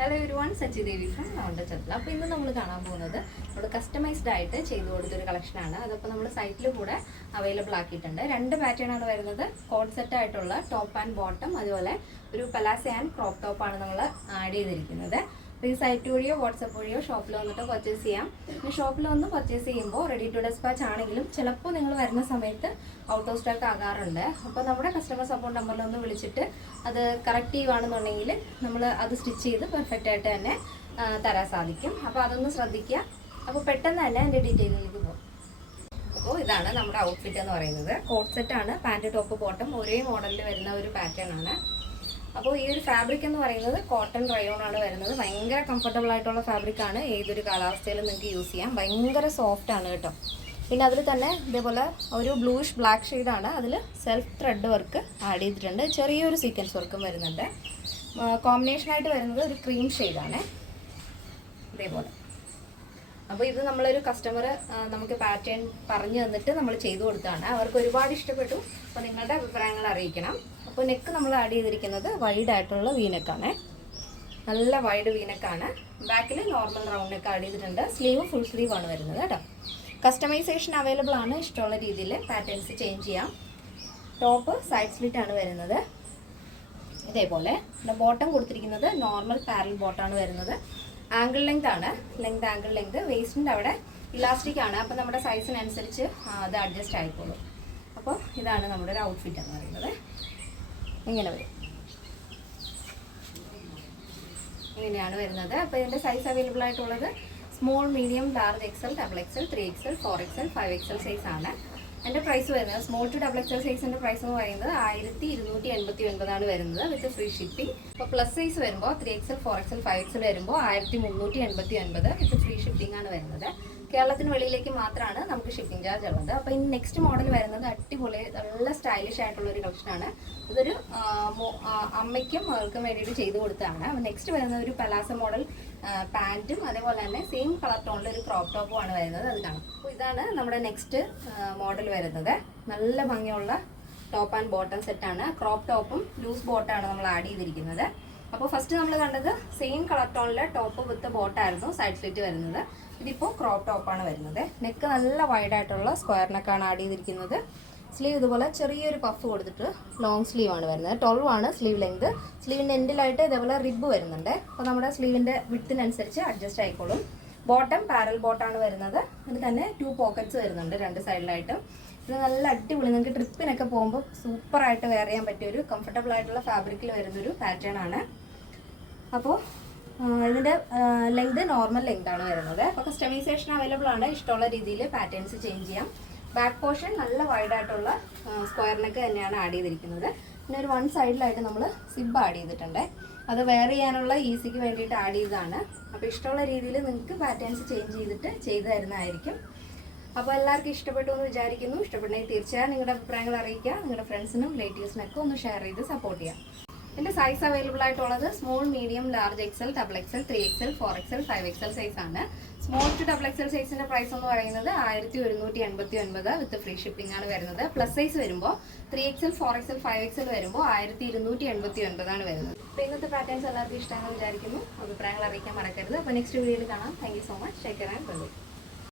Hello everyone, Sachi Devi from round ചത്തല. അപ്പോൾ ഇന്ന് നമ്മൾ കാണാൻ പോകുന്നത് നമ്മൾ കസ്റ്റമൈസ്ഡ് ആയിട്ട് ചെയ്തു കൊടുത്തൊരു കളക്ഷനാണ്. അതപ്പോൾ നമ്മൾ സൈറ്റിൽ കൂടെ അവൈലബിൾ ആക്കിയിട്ടുണ്ട്. രണ്ട് പാറ്റേൺ ആണ് വരുന്നത്. കോഡ് സെറ്റ് ആയിട്ടുള്ള ടോപ്പ് ആൻഡ് ബോട്ടം, അതുപോലെ ഒരു പലാസ ആൻഡ് ക്രോപ്പ് ടോപ്പാണ് നമ്മൾ ആഡ് ചെയ്തിരിക്കുന്നത്. അപ്പോൾ ഈ സൈറ്റ് വഴിയോ വാട്സപ്പ് വഴിയോ ഷോപ്പിൽ വന്നിട്ട് പർച്ചേസ് ചെയ്യാം. പിന്നെ ഷോപ്പിൽ വന്ന് പർച്ചേസ് ചെയ്യുമ്പോൾ റെഡി ടു ഡെസ്പാച്ച് ആണെങ്കിലും ചിലപ്പോൾ നിങ്ങൾ വരുന്ന സമയത്ത് ഔട്ട് ഓഫ് സ്റ്റോക്ക് ആകാറുണ്ട്. അപ്പോൾ നമ്മുടെ കസ്റ്റമർ സപ്പോർട്ട് നമ്പറിൽ ഒന്ന് വിളിച്ചിട്ട് അത് കറക്റ്റ് ചെയ്യുകയാണെന്നുണ്ടെങ്കിൽ നമ്മൾ അത് സ്റ്റിച്ച് ചെയ്ത് പെർഫെക്റ്റ് ആയിട്ട് തന്നെ തരാൻ സാധിക്കും. അപ്പോൾ അതൊന്ന് ശ്രദ്ധിക്കുക. അപ്പോൾ പെട്ടെന്ന് തന്നെ എൻ്റെ ഡീറ്റെയിലിലേക്ക് പോകും. അപ്പോൾ ഇതാണ് നമ്മുടെ ഔട്ട്ഫിറ്റ് എന്ന് പറയുന്നത്. കോട്ട് സെറ്റാണ്, പാൻറ് ടോപ്പ് ബോട്ടം ഒരേ മോഡലിൽ വരുന്ന ഒരു പാറ്റേൺ ആണ്. അപ്പോൾ ഈ ഒരു ഫാബ്രിക് എന്ന് പറയുന്നത് കോട്ടൺ റയോൺ ആണ് വരുന്നത്. ഭയങ്കര കംഫർട്ടബിൾ ആയിട്ടുള്ള ഫാബ്രിക് ആണ്. ഏതൊരു കാലാവസ്ഥയിലും നിങ്ങൾക്ക് യൂസ് ചെയ്യാം. ഭയങ്കര സോഫ്റ്റ് ആണ് കേട്ടോ. പിന്നെ അതിൽ തന്നെ ഇതേപോലെ ഒരു ബ്ലൂഷ് ബ്ലാക്ക് ഷെയ്ഡാണ്. അതിൽ സെൽഫ് ത്രെഡ് വർക്ക് ആഡ് ചെയ്തിട്ടുണ്ട്. ചെറിയൊരു സീക്വൻസ് വർക്കും വരുന്നുണ്ട്. കോമ്പിനേഷനായിട്ട് വരുന്നത് ഒരു ക്രീം ഷെയ്ഡാണ് ഇതേപോലെ. അപ്പോൾ ഇത് നമ്മളൊരു കസ്റ്റമർ നമുക്ക് പാറ്റേൺ പറഞ്ഞു തന്നിട്ട് നമ്മൾ ചെയ്തു കൊടുത്തതാണ്. അവർക്ക് ഒരുപാട് ഇഷ്ടപ്പെട്ടു. അപ്പോൾ നിങ്ങളുടെ അഭിപ്രായങ്ങൾ അറിയിക്കണം. അപ്പോൾ നെക്ക് നമ്മൾ ആഡ് ചെയ്തിരിക്കുന്നത് വൈഡ് ആയിട്ടുള്ള വീനെക്കാണ്. നല്ല വൈഡ് വീനെക്കാണ്. ബാക്കിൽ നോർമൽ റൗണ്ട് നെക്ക് ആഡ് ചെയ്തിട്ടുണ്ട്. സ്ലീവ് ഫുൾ സ്ലീവ് ആണ് വരുന്നത് കേട്ടോ. കസ്റ്റമൈസേഷൻ അവൈലബിൾ ആണ്. ഇഷ്ടമുള്ള രീതിയിൽ പാറ്റേൺസ് ചേഞ്ച് ചെയ്യാം. ടോപ്പ് സൈഡ് സ്ലിറ്റ് ആണ് വരുന്നത് ഇതേപോലെ. ബോട്ടം കൊടുത്തിരിക്കുന്നത് നോർമൽ പാരൽ ബോട്ടമാണ് വരുന്നത്. ആംഗിൾ ലെങ്ത് ആണ്. Ankle length. വേസ്റ്റിൻ്റെ അവിടെ ഇലാസ്റ്റിക് ആണ്. അപ്പോൾ നമ്മുടെ സൈസിനനുസരിച്ച് അത് അഡ്ജസ്റ്റ് ആയിക്കോളും. അപ്പോൾ ഇതാണ് നമ്മുടെ ഒരു ഔട്ട്ഫിറ്റ് എന്ന് പറയുന്നത്. ഇങ്ങനെ വരും. ഇങ്ങനെയാണ് വരുന്നത്. അപ്പോൾ ഇതിൻ്റെ സൈസ് അവൈലബിൾ ആയിട്ടുള്ളത് small, medium, large, XL, double XL, 3XL, 4XL, 5XL size ആണ്. എൻ്റെ പ്രൈസ് വരുന്നത് സ്മോൾ ടു ഡബിൾ എക്സൽ സൈസിൻ്റെ പ്രൈസ് എന്ന് പറയുന്നത് 1289 വരുന്നത് വിത്ത് ഫ്രീ ഷിപ്പിംഗ്. അപ്പോൾ പ്ലസ് സൈസ് വരുമ്പോൾ 3XL, 4XL, 5XL വരുമ്പോൾ 1389 വിത്ത് ഫ്രീ ഷിപ്പിംഗ് ആണ് വരുന്നത്. കേരളത്തിന് വെളിയിലേക്ക് മാത്രമാണ് നമുക്ക് ഷിപ്പിംഗ് ചാർജ് ഉള്ളത്. അപ്പോൾ ഇനി നെക്സ്റ്റ് മോഡൽ വരുന്നത് അടിപൊളി നല്ല സ്റ്റൈലിഷ് ആയിട്ടുള്ള ഒരു കളക്ഷനാണ്. ഇതൊരു അമ്മയ്ക്കും മകൾക്കും വേണ്ടിയിട്ട് ചെയ്തു കൊടുത്തതാണ്. അപ്പോൾ നെക്സ്റ്റ് വരുന്നത് ഒരു പലാസ മോഡൽ പാൻറ്റും അതേപോലെ തന്നെ സെയിം കളർ ടോണിൽ ഒരു ക്രോപ്പ് ടോപ്പും ആണ് വരുന്നത്. അത് കാണാം. അപ്പോൾ ഇതാണ് നമ്മുടെ നെക്സ്റ്റ് മോഡൽ വരുന്നത്. നല്ല ഭംഗിയുള്ള ടോപ്പ് ആൻഡ് ബോട്ടം സെറ്റാണ്. ക്രോപ്പ് ടോപ്പും ലൂസ് ബോട്ടാണ് നമ്മൾ ആഡ് ചെയ്തിരിക്കുന്നത്. അപ്പോൾ ഫസ്റ്റ് നമ്മൾ കണ്ടത് സെയിം കളർ ടോണിലെ ടോപ്പ് വിത്ത് ബോട്ടായിരുന്നു സൈഡ് സ്ലിറ്റ് വരുന്നത്. ഇതിപ്പോൾ ക്രോപ്പ് ടോപ്പാണ് വരുന്നത്. നെക്ക് നല്ല വൈഡായിട്ടുള്ള സ്ക്വയർ നെക്കാണ് ആഡ് ചെയ്തിരിക്കുന്നത്. സ്ലീവ് ഇതുപോലെ ചെറിയൊരു പഫ് കൊടുത്തിട്ട് ലോങ് സ്ലീവ് ആണ് വരുന്നത്. 12 ആണ് സ്ലീവ് ലെങ്ത്. സ്ലീവിൻ്റെ എൻഡിലായിട്ട് ഇതേപോലെ റിബ് വരുന്നുണ്ട്. അപ്പോൾ നമ്മുടെ സ്ലീവിൻ്റെ വിഡ്ത്തിനനുസരിച്ച് അഡ്ജസ്റ്റ് ആയിക്കോളും. ബോട്ടം പാരൽ ബോട്ടാണ് വരുന്നത്. അതിൽ തന്നെ 2 പോക്കറ്റ്സ് വരുന്നുണ്ട് രണ്ട് സൈഡിലായിട്ടും. ഇത് നല്ല അടിപൊളി, നിങ്ങൾക്ക് ട്രിപ്പിനൊക്കെ പോകുമ്പോൾ സൂപ്പറായിട്ട് വെയർ ചെയ്യാൻ പറ്റിയ ഒരു കംഫർട്ടബിൾ ആയിട്ടുള്ള ഫാബ്രിക്കിൽ വരുന്നൊരു പാറ്റേൺ ആണ്. അപ്പോൾ ഇതിൻ്റെ ലെങ്ത് നോർമൽ ലെങ്ത് ആണ് വരുന്നത്. അപ്പോൾ കസ്റ്റമൈസേഷൻ അവൈലബിൾ ആണ്. ഇഷ്ടമുള്ള രീതിയിൽ പാറ്റേൺസ് ചേഞ്ച് ചെയ്യാം. ബാക്ക് പോർഷൻ നല്ല വൈഡായിട്ടുള്ള സ്ക്വയർ നെക്ക് തന്നെയാണ് ആഡ് ചെയ്തിരിക്കുന്നത്. പിന്നെ ഒരു വൺ സൈഡിലായിട്ട് നമ്മൾ സിബ് ആഡ് ചെയ്തിട്ടുണ്ട്. അത് വെയർ ചെയ്യാനുള്ള ഈസിക്ക് വേണ്ടിയിട്ട് ആഡ് ചെയ്തതാണ്. അപ്പോൾ ഇഷ്ടമുള്ള രീതിയിൽ നിങ്ങൾക്ക് പാറ്റേൺസ് ചേഞ്ച് ചെയ്തിട്ട് ചെയ്തു തരുന്നതായിരിക്കും. അപ്പോൾ എല്ലാവർക്കും ഇഷ്ടപ്പെട്ടു എന്ന് വിചാരിക്കുന്നു. ഇഷ്ടപ്പെട്ടെങ്കിൽ തീർച്ചയായും നിങ്ങളുടെ അഭിപ്രായങ്ങൾ അറിയിക്കുക. നിങ്ങളുടെ ഫ്രണ്ട്സിനും റിലേറ്റീവ്സിനൊക്കെ ഒന്ന് ഷെയർ ചെയ്ത് സപ്പോർട്ട് ചെയ്യാം. എൻ്റെ സൈസ് അവൈലബിൾ ആയിട്ടുള്ളത് small, medium, large, XL, double XL, 3XL, 4XL, 5XL size ആണ്. സ്മോൾ ടു ഡബിൾ എക്സൽ സൈസിൻ്റെ പ്രൈസ് എന്ന് പറയുന്നത് 1189 വിത്ത് ഫ്രീ ഷിപ്പിംഗ് ആണ് വരുന്നത്. പ്ലസ് സൈസ് വരുമ്പോൾ 3XL, 4XL, 5XL വരുമ്പോൾ 1289 ആണ് വരുന്നത്. അപ്പോൾ ഇന്നത്തെ പാറ്റേൺസ് എല്ലാവർക്കും ഇഷ്ടമാണെന്ന് വിചാരിക്കുന്നു. അഭിപ്രായങ്ങൾ അറിയിക്കാൻ മറക്കരുത്. അപ്പോൾ നെക്സ്റ്റ് വീഡിയോയിൽ കാണാം. Thank you so much. Take care and by.